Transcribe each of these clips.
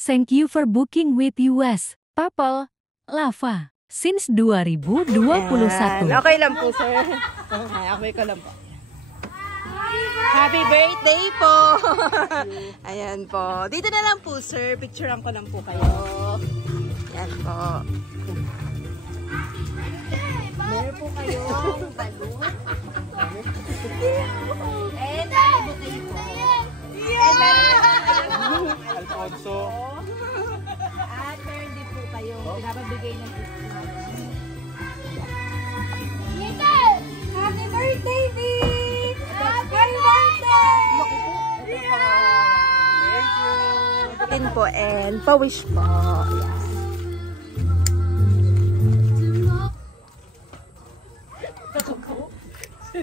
Thank you for booking with US Papal Lava since 2021. Okay lang po, sir. Okay ko lang po. Happy birthday po! Ayan po. Dito na lang po, sir. Picturean ko lang po kayo. Ayan po. Meron po kayo balloon. And meron po kayo po. And Alfonso. at meron din po kayo pinapabigay ng Happy birthday, Vic! Happy birthday! Thank you. din po and pa-wish po.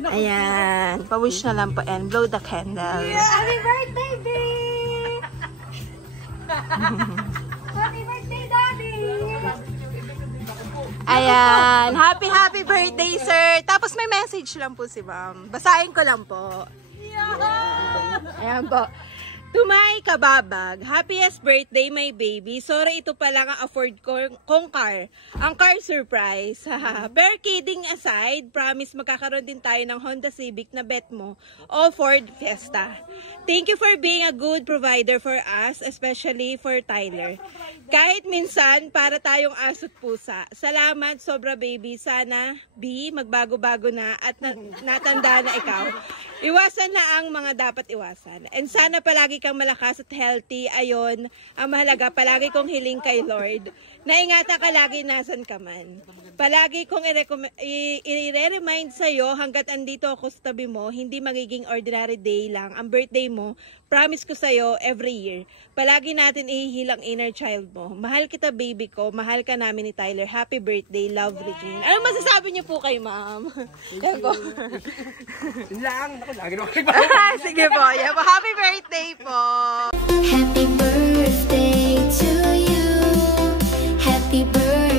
Ayan. Pa-wish na lang po and blow the candle. Happy birthday, Vic! Happy birthday, Daddy! Ayan. Happy birthday, sir. Tapos may message lang po si ma'am. Basahin ko lang po. Ayan po. To my kababag, happiest birthday, my baby. Sorry, ito pa lang ang afford kong car. Ang car surprise. Pero kidding aside, promise magkakaroon din tayo ng Honda Civic na bet mo o Ford Fiesta. Thank you for being a good provider for us, especially for Tyler. Kahit minsan, para tayong aso't pusa. Salamat, sobra baby. Sana, B, magbago-bago na at natanda na ikaw. Iwasan na ang mga dapat iwasan. And sana palagi kang malakas at healthy. Ayon, ang mahalaga, palagi kong hiling kay Lord. Naingatan ka lagi nasan ka man. Palagi kong i-remind sa'yo hanggat andito ako sa tabi mo, hindi magiging ordinary day lang. Ang birthday mo, promise ko sa'yo every year. Palagi natin ihihilang inner child mo. Mahal kita baby ko, mahal ka namin ni Tyler. Happy birthday, love Regine. Ano masasabi niyo po kay ma'am? Yan po. Lang, ako lagi naman. Sige po, yan po. Happy birthday po. Happy birthday to you. Happy birthday.